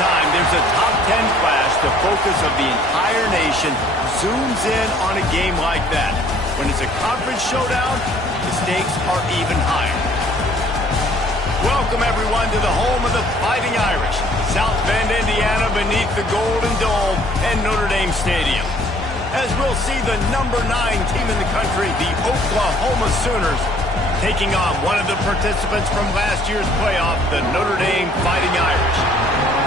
time there's a top 10 clash, the focus of the entire nation zooms in on a game like that. When it's a conference showdown, the stakes are even higher. Welcome, everyone, to the home of the Fighting Irish, South Bend, Indiana, beneath the Golden Dome and Notre Dame Stadium. As we'll see the number 9 team in the country, the Oklahoma Sooners, taking on one of the participants from last year's playoff, the Notre Dame Fighting Irish.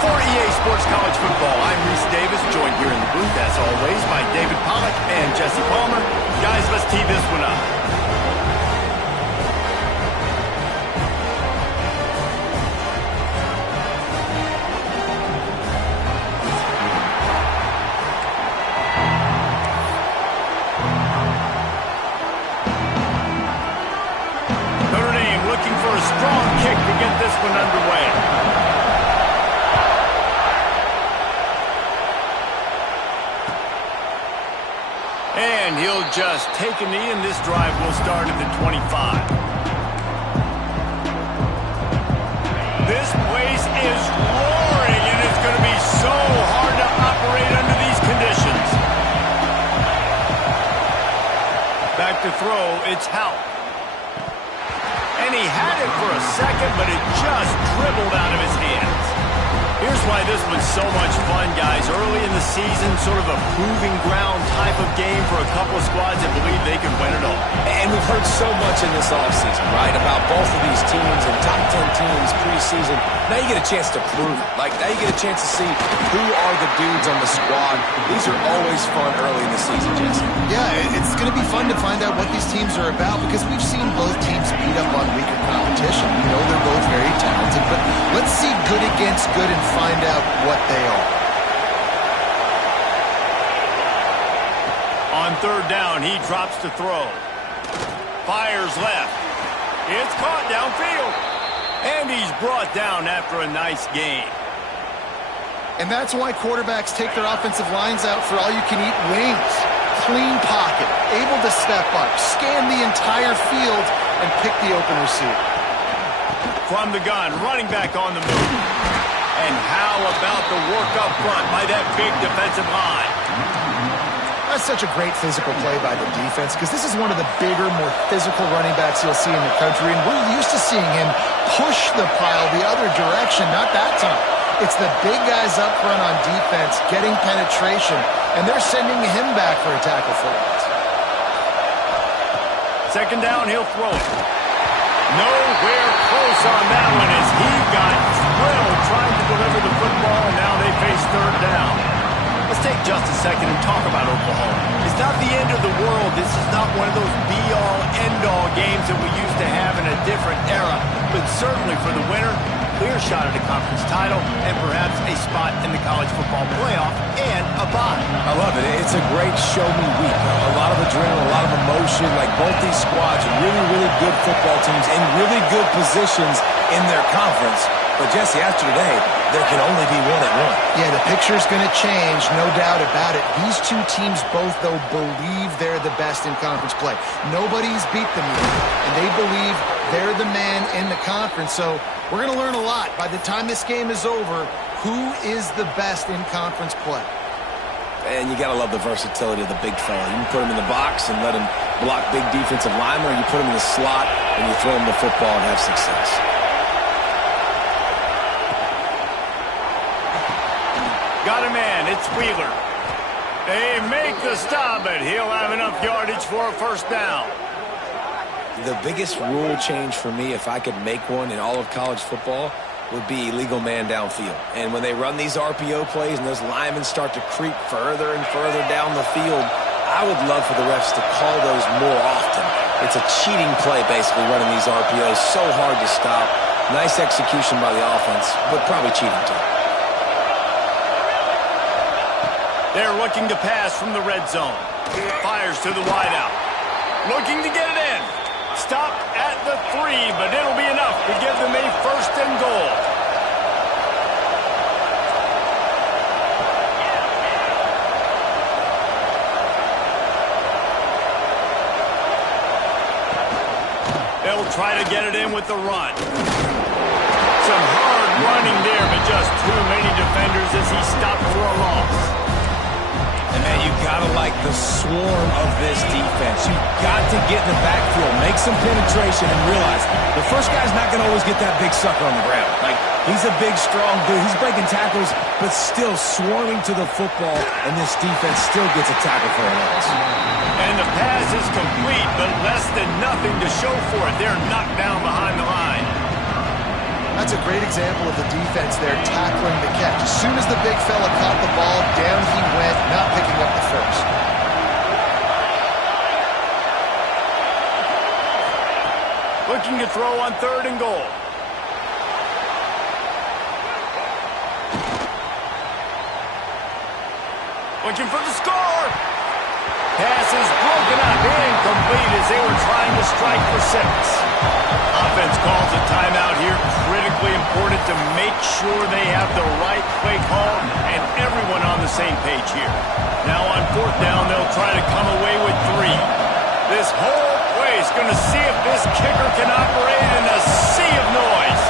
For EA Sports College Football, I'm Reese Davis, joined here in the booth, as always, by David Pollack and Jesse Palmer. Guys, let's tee this one up. This one underway. And he'll just take a knee, and this drive will start at the 25. This place is roaring, and it's going to be so hard to operate under these conditions. Back to throw, it's Howe. And he had it for a second, but it just dribbled out of his hands. Here's why this was so much fun, guys. Early in the season, sort of a proving ground type of game for a couple of squads that believe they can win it all. And we've heard so much in this offseason, right, about both of these teams and top 10 teams preseason. Now you get a chance to prove it. Like, now you get a chance to see who are the dudes on the squad. These are always fun early in the season, Jesse. Yeah, it's going to be fun to find out what these teams are about because we've seen both teams beat up on weaker competition. We know they're both very talented, but let's see good against good and find out what they are. On third down, he drops to throw. Fires left. It's caught downfield. And he's brought down after a nice gain. And that's why quarterbacks take their offensive lines out for all-you-can-eat wings. Clean pocket, able to step up, scan the entire field, and pick the open receiver. From the gun, running back on the move. And how about the work up front by that big defensive line? That's such a great physical play by the defense because this is one of the bigger, more physical running backs you'll see in the country, and we're used to seeing him push the pile the other direction, not that time. It's the big guys up front on defense getting penetration, and they're sending him back for a tackle for loss. Second down, he'll throw it. Nowhere close on that one as he got drilled trying to deliver the football, and now they face third down. Let's take just a second and talk about Oklahoma. It's not the end of the world. This is not one of those be-all, end-all games that we used to have in a different era, but certainly for the winner, clear shot at a conference title and perhaps a spot in the college football playoff and a bye. I love it. It's a great show-me week. A lot of adrenaline, a lot of emotion. Like both these squads are really, really good football teams in really good positions in their conference. But, Jesse, after today, there can only be one at one. Yeah, the picture's going to change, no doubt about it. These two teams both, though, believe they're the best in conference play. Nobody's beat them yet, and they believe they're the man in the conference. So we're going to learn a lot. By the time this game is over, who is the best in conference play? And you got to love the versatility of the big fella. You can put him in the box and let him block big defensive linemen, or you put him in the slot and you throw him the football and have success. Got a man, it's Wheeler. They make the stop, but he'll have enough yardage for a first down. The biggest rule change for me, if I could make one in all of college football, would be illegal man downfield. And when they run these RPO plays and those linemen start to creep further and further down the field, I would love for the refs to call those more often. It's a cheating play, basically, running these RPOs. So hard to stop. Nice execution by the offense, but probably cheating too. They're looking to pass from the red zone. Fires to the wideout. Looking to get it in. Stopped at the 3, but it'll be enough to give them a first and goal. They'll try to get it in with the run. Some hard running there, but just too many defenders as he stopped for a loss. And, man, you got to like the swarm of this defense. You've got to get in the backfield, make some penetration, and realize the first guy's not going to always get that big sucker on the ground. Like, he's a big, strong dude. He's breaking tackles, but still swarming to the football, and this defense still gets a tackle for a loss. And the pass is complete, but less than nothing to show for it. They're knocked down behind the line. That's a great example of the defense there tackling the catch. As soon as the big fella caught the ball, down he went, not picking up the first. Looking to throw on 3rd and goal. Looking for the score. Pass is broken up, incomplete as they were trying to strike for 6. Offense calls a timeout here. Critically important to make sure they have the right play call and everyone on the same page here. Now on 4th down, they'll try to come away with 3. This whole play is going to see if this kicker can operate in a sea of noise.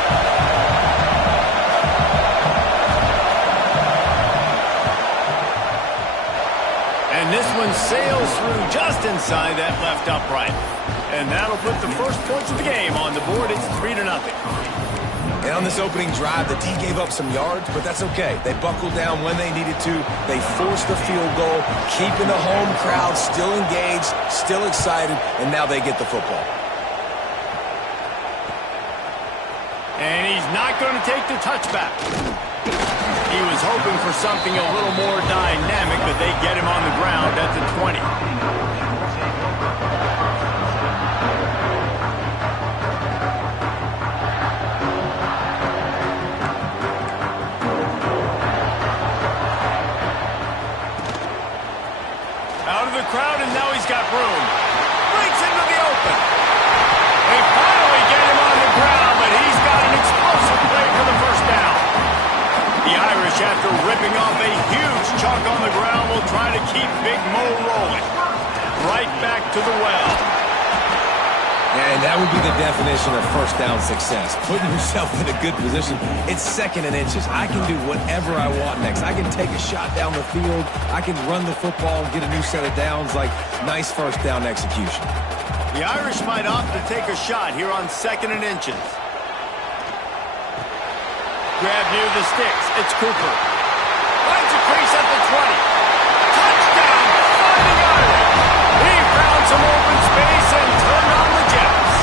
And this one sails through just inside that left upright. And that'll put the first points of the game on the board. It's 3-0. And on this opening drive, the D gave up some yards, but that's okay. They buckled down when they needed to. They forced the field goal, keeping the home crowd still engaged, still excited, and now they get the football. And he's not going to take the touchback. He was hoping for something a little more dynamic, but they get him on the ground at the 20. Out of the crowd, and now he's got room. Breaks into the open. They finally get him on the ground, but he's got an explosive play for the first down. The Irish, after ripping off a huge chunk on the ground, will try to keep Big Mo rolling. Right back to the well. And that would be the definition of first down success. Putting yourself in a good position. It's 2nd and inches. I can do whatever I want next. I can take a shot down the field. I can run the football and get a new set of downs. Like, nice first down execution. The Irish might opt to take a shot here on 2nd and inches. Grab near the sticks. It's Cooper. Finds a crease at the 20. Touchdown, Fighting Irish. He found some open space and turned on the Jets.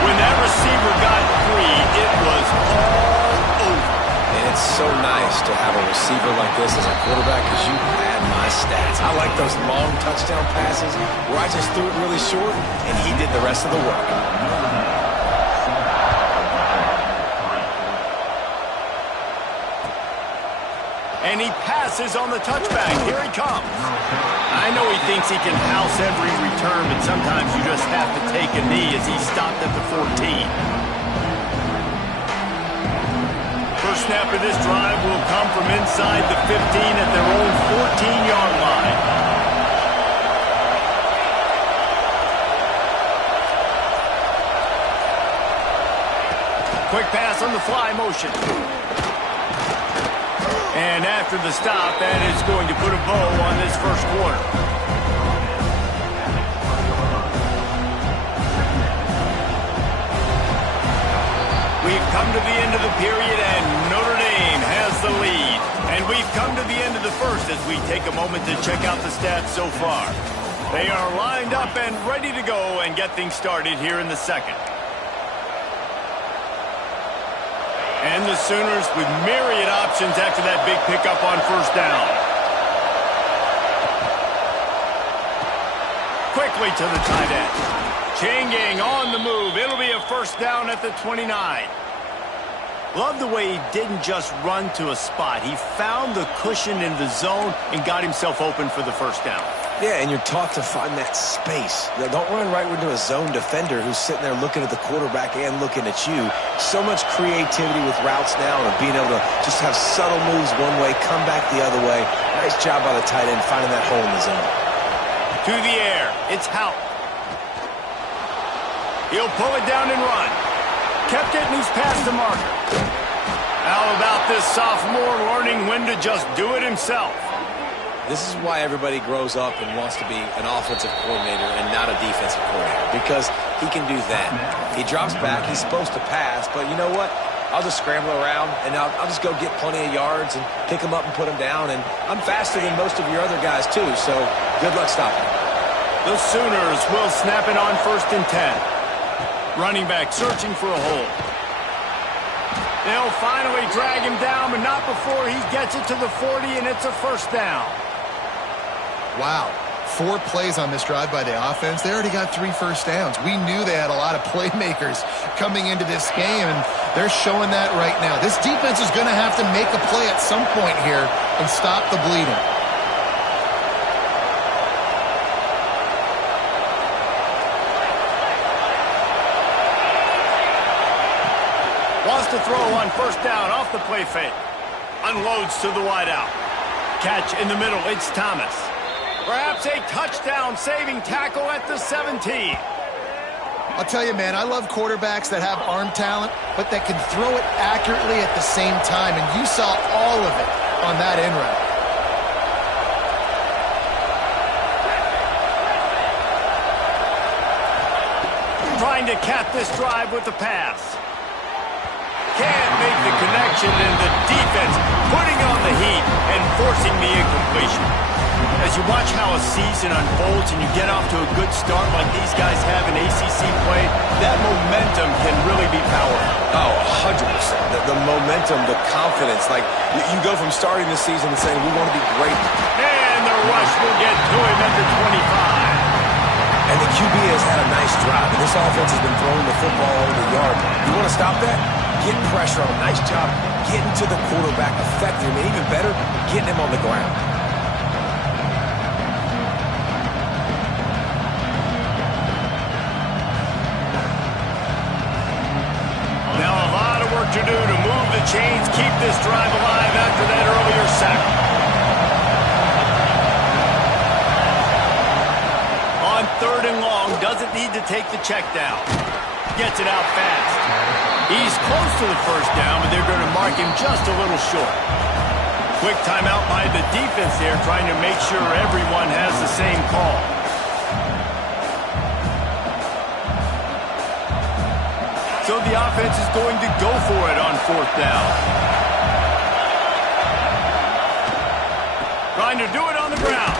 When that receiver got free, it was all over. And it's so nice to have a receiver like this as a quarterback because you had my stats. I like those long touchdown passes where I just threw it really short and he did the rest of the work. And he passes on the touchback. Here he comes. I know he thinks he can house every return, but sometimes you just have to take a knee as he stopped at the 14. First snap of this drive will come from inside the 15 at their own 14-yard line. Quick pass on the fly motion. And after the stop, that is going to put a bow on this first quarter. We've come to the end of the period, and Notre Dame has the lead. And we've come to the end of the first as we take a moment to check out the stats so far. They are lined up and ready to go and get things started here in the second. And the Sooners with myriad options after that big pickup on first down. Quickly to the tight end. Changing on the move. It'll be a first down at the 29. Love the way he didn't just run to a spot. He found the cushion in the zone and got himself open for the first down. Yeah, and you're taught to find that space. Don't run right into a zone defender who's sitting there looking at the quarterback and looking at you. So much creativity with routes now and being able to just have subtle moves one way, come back the other way. Nice job by the tight end finding that hole in the zone. To the air, it's Houck. He'll pull it down and run. kept it, and he's past the marker. How about this sophomore learning when to just do it himself? This is why everybody grows up and wants to be an offensive coordinator and not a defensive coordinator, because he can do that. He drops back. He's supposed to pass, but you know what? I'll just scramble around, and I'll just go get plenty of yards and pick them up and put them down, and I'm faster than most of your other guys, too, so good luck stopping. The Sooners will snap it on 1st and 10. Running back searching for a hole. They'll finally drag him down, but not before he gets it to the 40, and it's a 1st down. Wow. 4 plays on this drive by the offense. They already got 3 first downs. We knew they had a lot of playmakers coming into this game, and they're showing that right now. This defense is going to have to make a play at some point here and stop the bleeding. Wants to throw on 1st down off the play fake. Unloads to the wideout. Catch in the middle. It's Thomas. Perhaps a touchdown-saving tackle at the 17. I'll tell you, man, I love quarterbacks that have arm talent, but that can throw it accurately at the same time, and you saw all of it on that in route. Trying to cap this drive with the pass. Can't make the connection, and the defense putting on the heat and forcing the incompletion. As you watch how a season unfolds and you get off to a good start like these guys have in ACC play, that momentum can really be powerful. Oh, 100%. The momentum, the confidence. Like, you go from starting the season and saying, we want to be great. And the rush will get to him at the 25. And the QB has had a nice drive, and this offense has been throwing the football over the yard. You want to stop that? Get pressure on him. Nice job getting to the quarterback, affecting him, and even better, getting him on the ground. Now a lot of work to do to move the chains, keep this drive alive after that earlier sack. On 3rd and long, doesn't need to take the check down. Gets it out fast. He's close to the 1st down, but they're going to mark him just a little short. Quick timeout by the defense there, trying to make sure everyone has the same call. So the offense is going to go for it on 4th down. Trying to do it on the ground.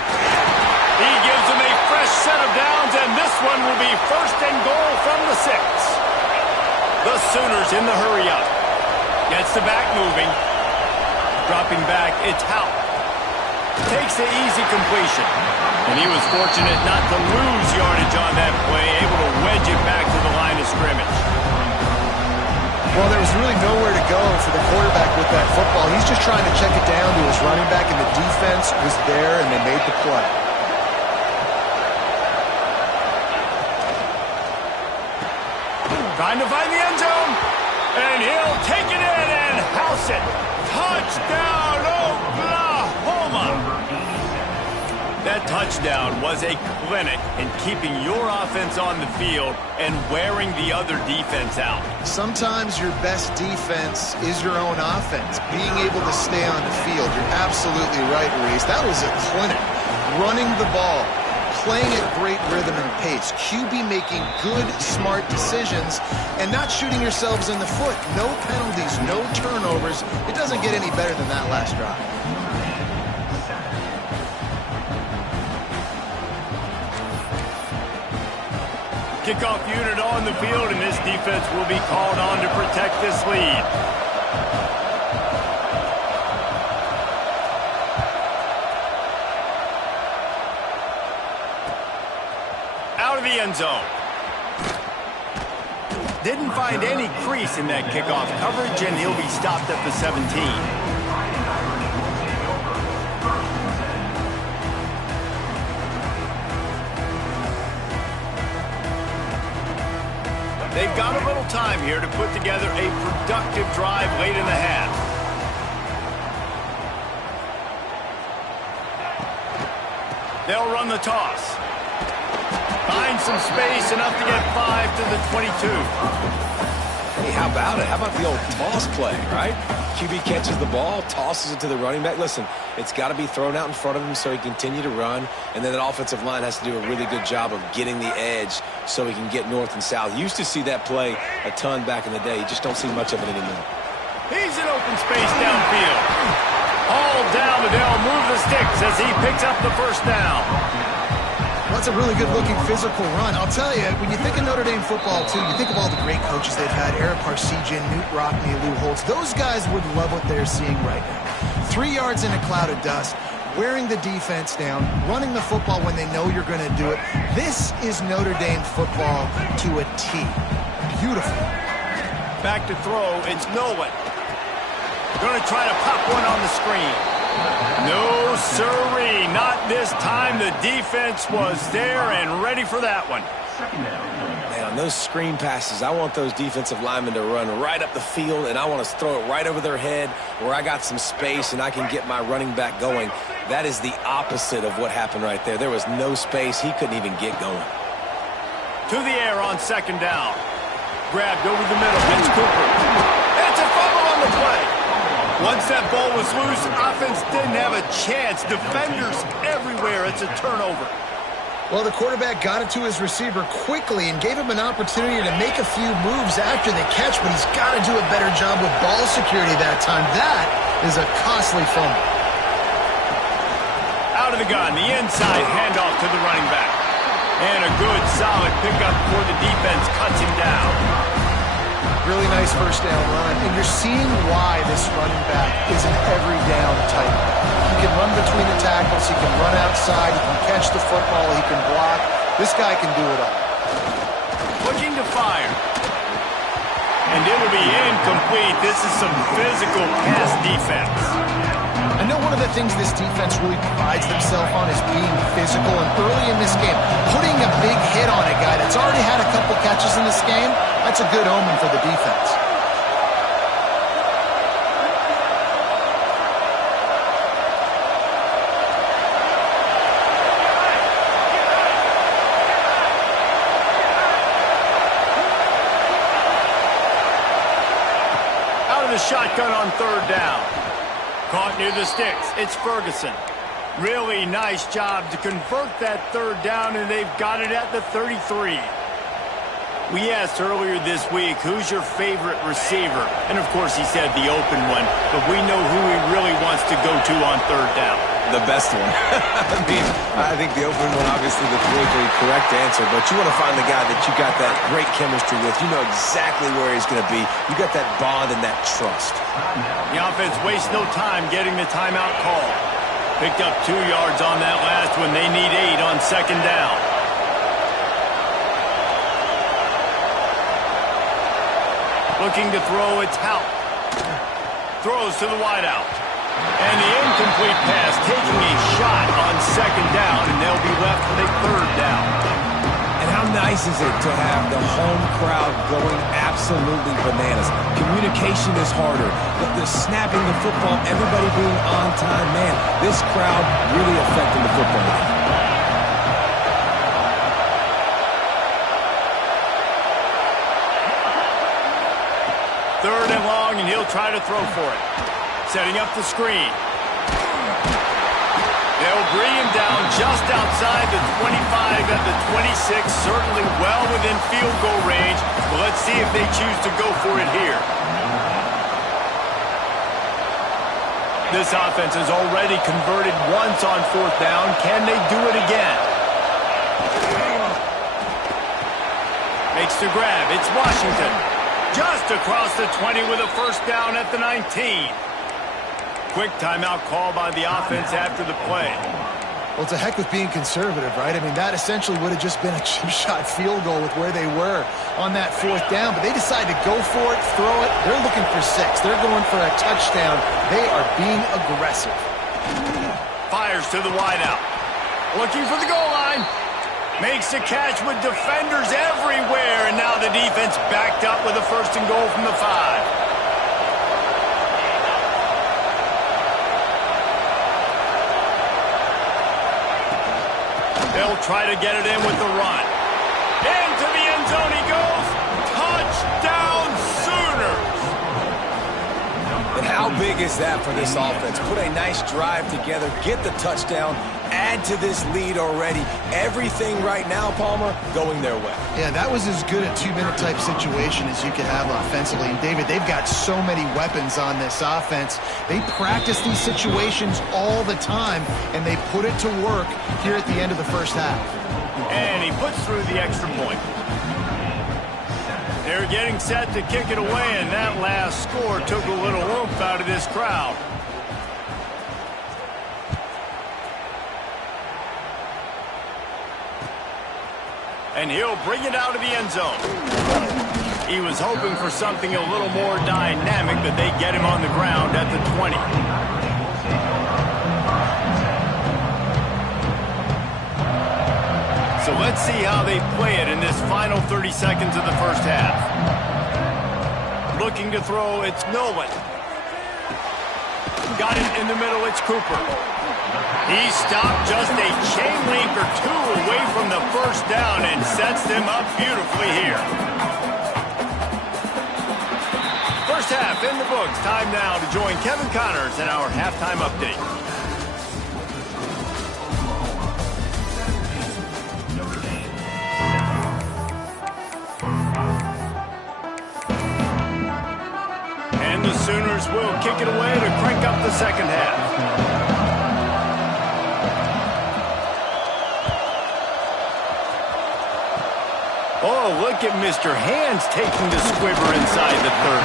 He gives them a fresh set of downs, and this one will be 1st and goal from the 6. The Sooners in the hurry-up. Gets the back moving. Dropping back, it's Howe. Takes the easy completion. And he was fortunate not to lose yardage on that play, able to wedge it back to the line of scrimmage. Well, there was really nowhere to go for the quarterback with that football. He's just trying to check it down to his running back, and the defense was there, and they made the play. Trying to find the end zone, and he'll take it in and house it. Touchdown, Oklahoma! That touchdown was a clinic in keeping your offense on the field and wearing the other defense out. Sometimes your best defense is your own offense, being able to stay on the field. You're absolutely right, Reese. That was a clinic. Running the ball, playing at great rhythm and pace, QB making good, smart decisions, and not shooting yourselves in the foot. No penalties, no turnovers. It doesn't get any better than that last drive. Kickoff unit on the field, and this defense will be called on to protect this lead. Out of the end zone. Didn't find any crease in that kickoff coverage, and he'll be stopped at the 17. They've got a little time here to put together a productive drive late in the half. They'll run the toss. Find some space, enough to get 5 to the 22. Hey, how about it? How about the old toss play, right? QB catches the ball, tosses it to the running back. Listen, it's got to be thrown out in front of him so he can continue to run, and then the offensive line has to do a really good job of getting the edge so he can get north and south. You used to see that play a ton back in the day. You just don't see much of it anymore. He's in open space downfield. All down, but they'll move the sticks as he picks up the first down. Well, that's a really good-looking physical run. I'll tell you, when you think of Notre Dame football, too, you think of all the great coaches they've had, Eric Parsegian, Newt Rockne, Lou Holtz. Those guys would love what they're seeing right now. 3 yards in a cloud of dust, wearing the defense down, running the football when they know you're going to do it. This is Notre Dame football to a T. Beautiful. Back to throw, it's Nolan. Going to try to pop one on the screen. No, sirree, not this time. The defense was there and ready for that one. Man, on those screen passes, I want those defensive linemen to run right up the field, and I want to throw it right over their head where I got some space and I can get my running back going. That is the opposite of what happened right there. There was no space. He couldn't even get going. To the air on second down. Grabbed over the middle. It's Cooper. It's a fumble on the play. Once that ball was loose, offense didn't have a chance. Defenders everywhere. It's a turnover. Well, the quarterback got it to his receiver quickly and gave him an opportunity to make a few moves after the catch, but he's got to do a better job with ball security that time. That is a costly fumble. Out of the gun, the inside handoff to the running back. And a good, solid pickup before the defense cuts him down. Really nice first down run, and you're seeing why this running back is an every down type. He can run between the tackles, he can run outside, he can catch the football, he can block. This guy can do it all. Looking to fire. And it'll be incomplete. This is some physical pass defense. I know one of the things this defense really prides themselves on is being physical, and early in this game, putting a big hit on a guy that's already had a couple catches in this game, that's a good omen for the defense. Out of the shotgun on third down. Caught near the sticks. It's Ferguson. Really nice job to convert that third down, and they've got it at the 33. We asked earlier this week, who's your favorite receiver? And, of course, he said the open one, but we know who he really wants to go to on third down. The best one. I think the open one, obviously, the politically correct answer, but you want to find the guy that you got that great chemistry with. You know exactly where he's going to be. You got that bond and that trust. The offense wastes no time getting the timeout call. Picked up 2 yards on that last one. They need 8 on second down. Looking to throw, it's Hout. Throws to the wideout. And the incomplete pass taking a shot on second down, and they'll be left with a third down. And how nice is it to have the home crowd going absolutely bananas? Communication is harder. The snapping the football, everybody being on time. Man, this crowd really affecting the football game. Third and long, and he'll try to throw for it. Setting up the screen. They'll bring him down just outside the 25 at the 26, certainly well within field goal range. But let's see if they choose to go for it here. This offense has already converted once on fourth down. Can they do it again? Makes the grab. It's Washington. Just across the 20 with a first down at the 19. Quick timeout call by the offense after the play. Well, it's a heck of being conservative, right? I mean, that essentially would have just been a cheap shot field goal with where they were on that fourth down. But they decided to go for it, throw it. They're looking for 6. They're going for a touchdown. They are being aggressive. Fires to the wideout. Looking for the goal line. Makes the catch with defenders everywhere. And now the defense backed up with a first and goal from the 5. They'll try to get it in with the run. Into the end zone he goes. Touchdown, Sioux! How big is that for this offense? Put a nice drive together, get the touchdown, add to this lead already. Everything right now, Palmer, going their way. Yeah, that was as good a two-minute type situation as you could have offensively. And, David, they've got so many weapons on this offense. They practice these situations all the time, and they put it to work here at the end of the first half. And he puts through the extra point. They're getting set to kick it away, and that last score took a little oomph out of this crowd. And he'll bring it out of the end zone. He was hoping for something a little more dynamic, but they get him on the ground at the 20. So let's see how they play it in this final 30 seconds of the first half. Looking to throw, it's Nolan. Got it in the middle, it's Cooper. He stopped just a chain link or two away from the first down and sets them up beautifully here. First half in the books. Time now to join Kevin Connors in our halftime update. And the Sooners will kick it away to crank up the second half. Oh, look at Mr. Hands taking the squibber inside the 30.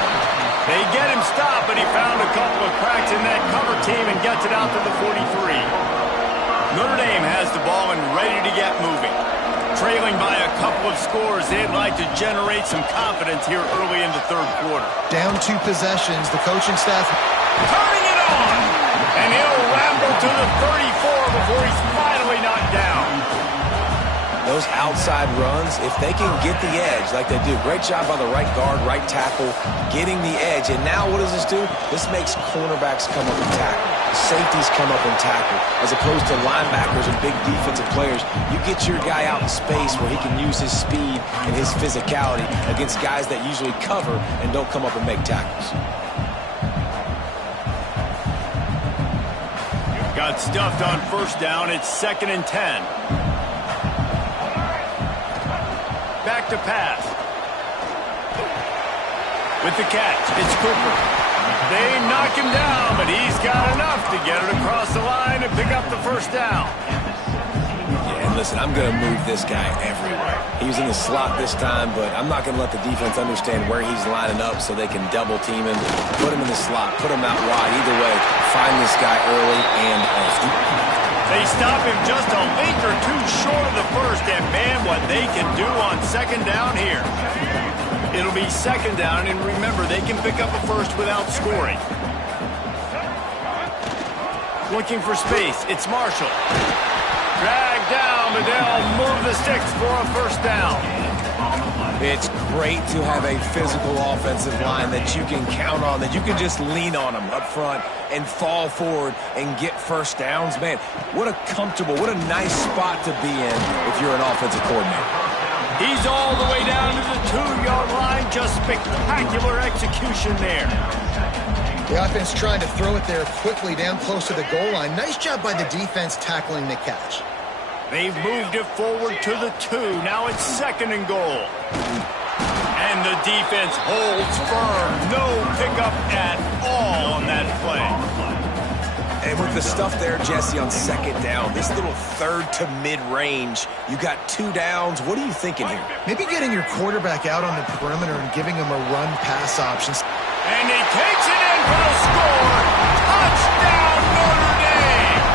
They get him stopped, but he found a couple of cracks in that cover team and gets it out to the 43. Notre Dame has the ball and ready to get moving. Trailing by a couple of scores, they'd like to generate some confidence here early in the third quarter. Down 2 possessions, the coaching staff turning it on, and he'll ramble to the 34 before he's finally knocked down. Those outside runs, if they can get the edge like they do, great job by the right guard, right tackle, getting the edge. And now what does this do? This makes cornerbacks come up and tackle. Safeties come up and tackle, as opposed to linebackers and big defensive players. You get your guy out in space where he can use his speed and his physicality against guys that usually cover and don't come up and make tackles. Got stuffed on first down. It's 2nd and 10. Back to pass. With the catch, it's Cooper. They knock him down, but he's got enough to get it across the line and pick up the first down. Yeah, and listen, I'm going to move this guy everywhere. He was in the slot this time, but I'm not going to let the defense understand where he's lining up so they can double team him, put him in the slot, put him out wide. Either way, find this guy early and often. They stop him just a link or two short of the first, and man, what they can do on second down here. It'll be second down, and remember, they can pick up a first without scoring. Looking for space, it's Marshall. Dragged down, but they'll move the sticks for a first down. It's great to have a physical offensive line that you can count on, that you can just lean on them up front and fall forward and get first downs. Man, what a comfortable, what a nice spot to be in if you're an offensive coordinator. He's all the way down to the 2-yard line. Just spectacular execution there. The offense trying to throw it there quickly down close to the goal line. Nice job by the defense tackling the catch. They've moved it forward to the 2. Now it's 2nd and goal. And the defense holds firm. No pickup at all on that play. And with the stuff there, Jesse, on second down, this little third to mid-range, you got 2 downs. What are you thinking here? Maybe getting your quarterback out on the perimeter and giving him a run-pass option. And he takes it in for the score. Touchdown, Notre Dame.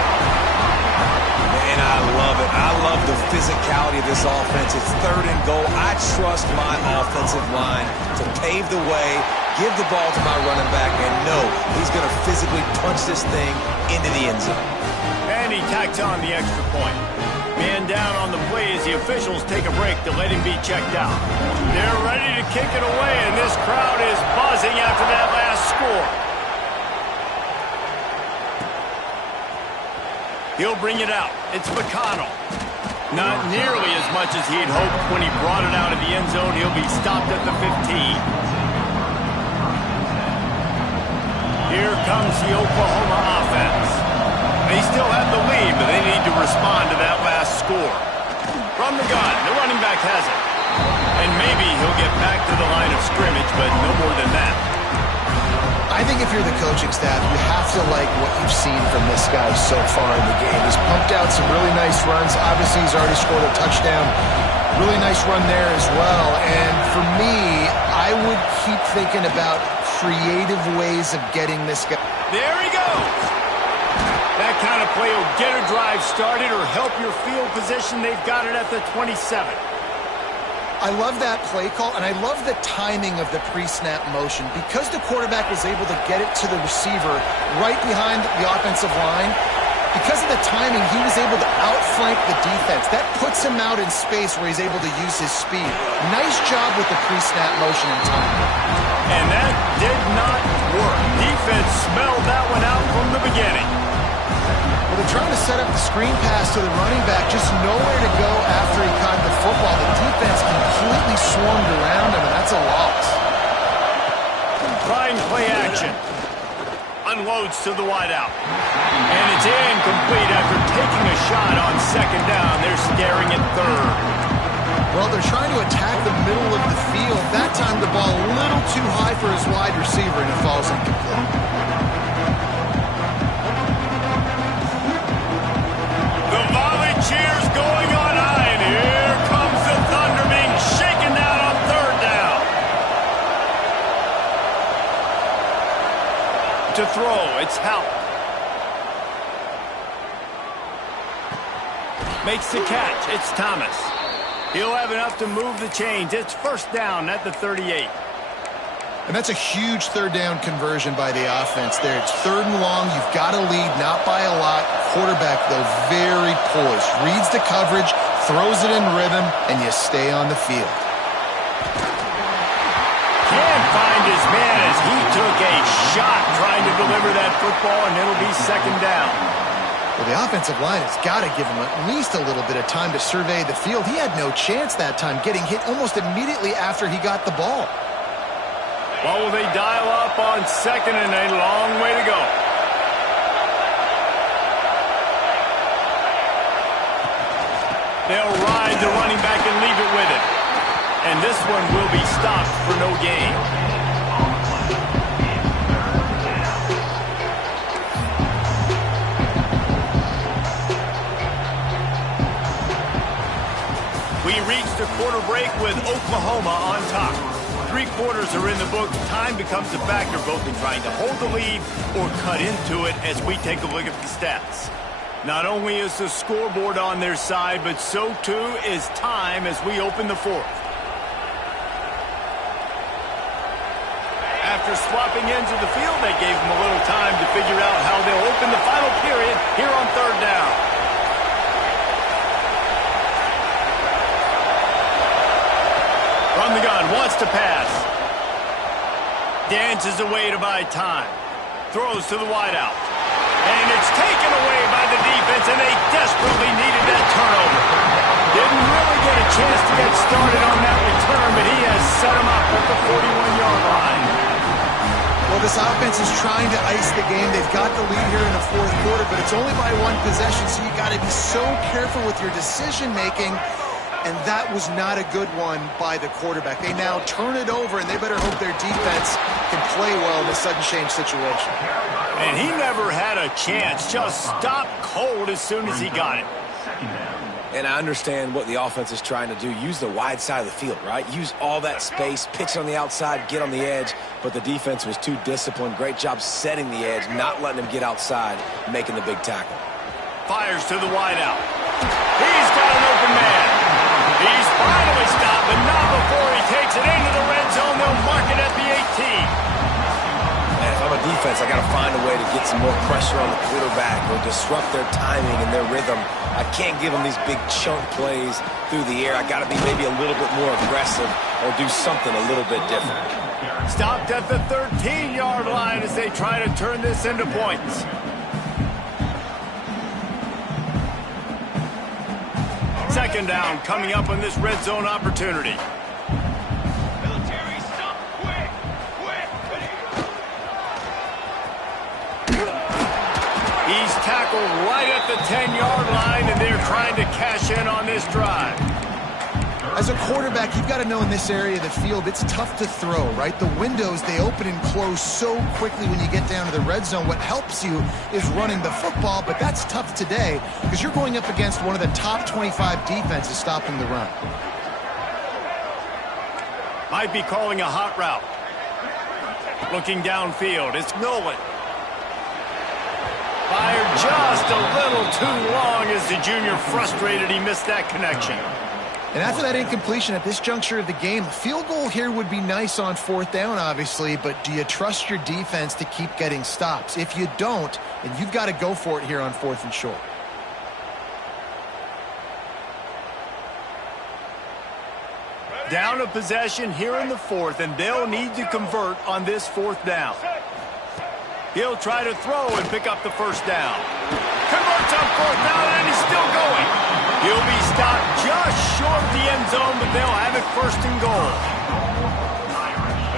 Man, I love it. I love the physicality of this offense. It's 3rd and goal. I trust my offensive line to pave the way, give the ball to my running back, and know he's going to physically punch this thing into the end zone. And he tacks on the extra point. Man down on the play as the officials take a break to let him be checked out. They're ready to kick it away, and this crowd is buzzing after that last score. He'll bring it out. It's McConnell. Not nearly as much as he'd hoped when he brought it out of the end zone. He'll be stopped at the 15. Here comes the Oklahoma offense. They still have the lead, but they need to respond to that last score. From the gun, the running back has it. And maybe he'll get back to the line of scrimmage, but no more than that. I think if you're the coaching staff, you have to like what you've seen from this guy so far in the game. He's pumped out some really nice runs. Obviously, he's already scored a touchdown. Really nice run there as well. And for me, I would keep thinking about creative ways of getting this guy. There he goes. That kind of play will get a drive started or help your field position. They've got it at the 27. I love that play call, and I love the timing of the pre-snap motion. Because the quarterback was able to get it to the receiver right behind the offensive line, because of the timing, he was able to outflank the defense. That puts him out in space where he's able to use his speed. Nice job with the pre-snap motion and timing. And that did not work. Defense smelled that one out from the beginning. Well, they're trying to set up the screen pass to the running back, just nowhere to go after he caught the football. The defense completely swarmed around him, and that's a loss. Trying play action. Unloads to the wideout. And it's incomplete after taking a shot on second down. They're staring at third. Well, they're trying to attack the middle of the field. That time the ball a little too high for his wide receiver, and it falls incomplete. The volley cheers going on high, and here comes the Thunder being shaken down on third down. To throw, it's Help. Makes the catch, it's Thomas. He'll have enough to move the chains. It's first down at the 38. And that's a huge third down conversion by the offense there. It's third and long. You've got to lead, not by a lot. Quarterback, though, very poised. Reads the coverage, throws it in rhythm, and you stay on the field. Can't find his man as he took a shot trying to deliver that football, and it'll be second down. Well, the offensive line has got to give him at least a little bit of time to survey the field. He had no chance that time, getting hit almost immediately after he got the ball. Well, will they dial up on second and a long way to go? They'll ride the running back and leave it with him. And this one will be stopped for no gain. We reached a quarter break with Oklahoma on top. 3 quarters are in the book. Time becomes a factor both in trying to hold the lead or cut into it as we take a look at the stats. Not only is the scoreboard on their side, but so too is time as we open the fourth. After swapping ends of the field, they gave them a little time to figure out how they'll open the final period here on third down. From the gun, wants to pass. Dances away to buy time. Throws to the wideout. And it's taken away by the defense, and they desperately needed that turnover. Didn't really get a chance to get started on that return, but he has set him up at the 41-yard line. Well, this offense is trying to ice the game. They've got the lead here in the fourth quarter, but it's only by 1 possession, so you got to be so careful with your decision-making. And that was not a good one by the quarterback. They now turn it over, and they better hope their defense can play well in this sudden change situation. And he never had a chance. Just stopped cold as soon as he got it. And I understand what the offense is trying to do. Use the wide side of the field, right? Use all that space, pitch on the outside, get on the edge. But the defense was too disciplined. Great job setting the edge, not letting him get outside, making the big tackle. Fires to the wideout. He's got an open man. He's finally stopped, but not before he takes it into the red zone. They'll mark it at the 18. And if I'm a defense, I got to find a way to get some more pressure on the quarterback or disrupt their timing and their rhythm. I can't give them these big chunk plays through the air. I got to be maybe a little bit more aggressive or do something a little bit different. Stopped at the 13-yard line as they try to turn this into points. Second down coming up on this red zone opportunity. He's tackled right at the 10-yard line, and they're trying to cash in on this drive. As a quarterback, you've got to know in this area of the field, it's tough to throw, right? The windows, they open and close so quickly when you get down to the red zone. What helps you is running the football, but that's tough today because you're going up against one of the top 25 defenses stopping the run. Might be calling a hot route. Looking downfield, it's Nolan. Fired just a little too long as the junior frustrated he missed that connection. And after that incompletion at this juncture of the game, a field goal here would be nice on fourth down, obviously, but do you trust your defense to keep getting stops? If you don't, then you've got to go for it here on 4th and short. Down a possession here in the 4th, and they'll need to convert on this 4th down. He'll try to throw and pick up the first down. Converts on 4th down, and he's still going. He'll be stopped just short of the end zone, but they'll have it 1st and goal.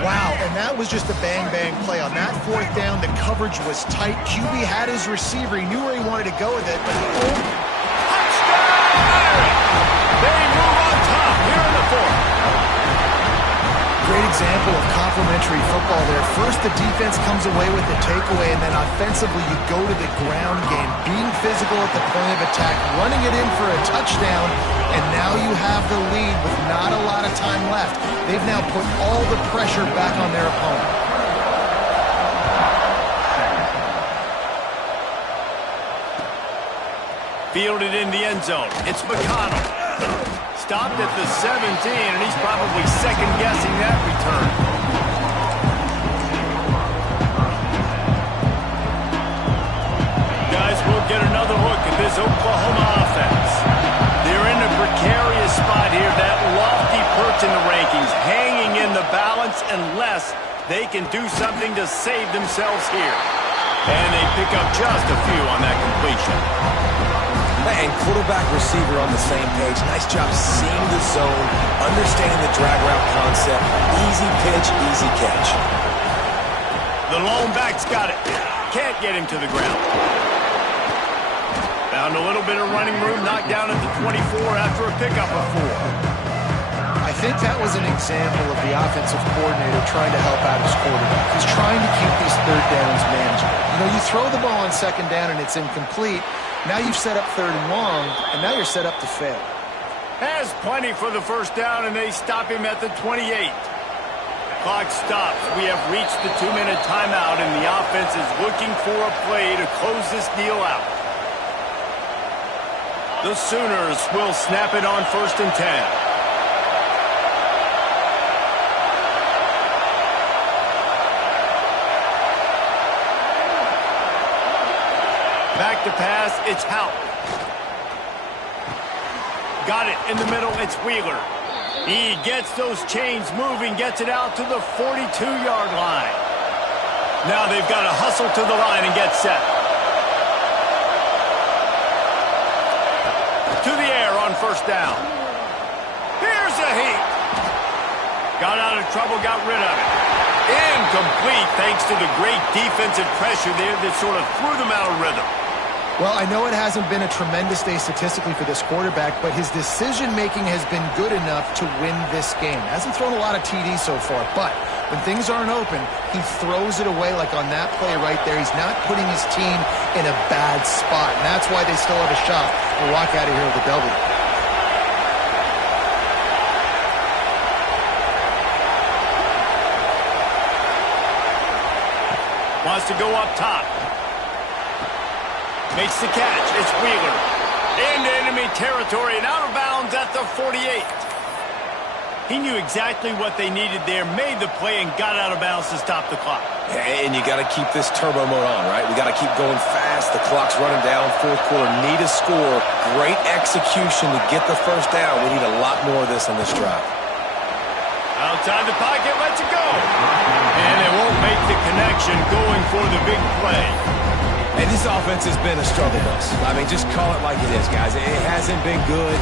Wow, and that was just a bang-bang play. On that 4th down, the coverage was tight. QB had his receiver. He knew where he wanted to go with it, but touchdown! They move on top here in the 4th. Great example of complementary football there. First, the defense comes away with the takeaway, and then offensively, you go to the ground game, being physical at the point of attack, running it in for a touchdown, and now you have the lead with not a lot of time left. They've now put all the pressure back on their opponent. Fielded in the end zone. It's McConnell. Stopped at the 17, and he's probably second-guessing that return. Guys, we'll get another look at this Oklahoma offense. They're in a precarious spot here, that lofty perch in the rankings, hanging in the balance unless they can do something to save themselves here. And they pick up just a few on that completion. And quarterback receiver on the same page. Nice job seeing the zone, understanding the drag route concept. Easy pitch, easy catch. The lone back's got it. Can't get him to the ground. Found a little bit of running room, knocked down at the 24 after a pickup of 4. I think that was an example of the offensive coordinator trying to help out his quarterback. He's trying to keep these 3rd downs manageable. You know, you throw the ball on 2nd down and it's incomplete. Now you've set up 3rd and long, and now you're set up to fail. Has plenty for the first down, and they stop him at the 28. Clock stops. We have reached the 2-minute timeout, and the offense is looking for a play to close this deal out. The Sooners will snap it on 1st and 10. Back to pass, it's Hout. Got it in the middle, it's Wheeler. He gets those chains moving, gets it out to the 42-yard line. Now they've got to hustle to the line and get set. To the air on 1st down. Here's a heat. Got out of trouble, got rid of it. Incomplete thanks to the great defensive pressure there that sort of threw them out of rhythm. Well, I know it hasn't been a tremendous day statistically for this quarterback, but his decision-making has been good enough to win this game. Hasn't thrown a lot of TDs so far, but when things aren't open, he throws it away like on that play right there. He's not putting his team in a bad spot, and that's why they still have a shot to walk out of here with a W. Wants to go up top. Makes the catch. It's Wheeler. Into enemy territory and out of bounds at the 48. He knew exactly what they needed there, made the play, and got out of bounds to stop the clock. And you got to keep this turbo mode on, right? We got to keep going fast. The clock's running down. 4th quarter. Need a score. Great execution to get the first down. We need a lot more of this on this drive. Outside the pocket, lets it go. And it won't make the connection going for the big play. And this offense has been a struggle bus. I mean, just call it like it is, guys. It hasn't been good,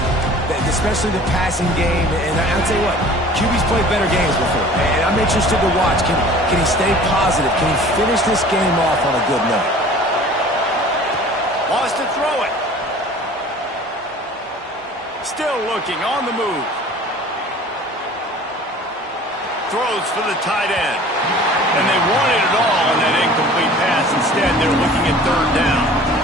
especially the passing game. And I'll tell you what, QB's played better games before. And I'm interested to watch. Can he stay positive? Can he finish this game off on a good note? Still looking on the move. Throws for the tight end. And they wanted it all on that incomplete pass. Instead, they're looking at third down.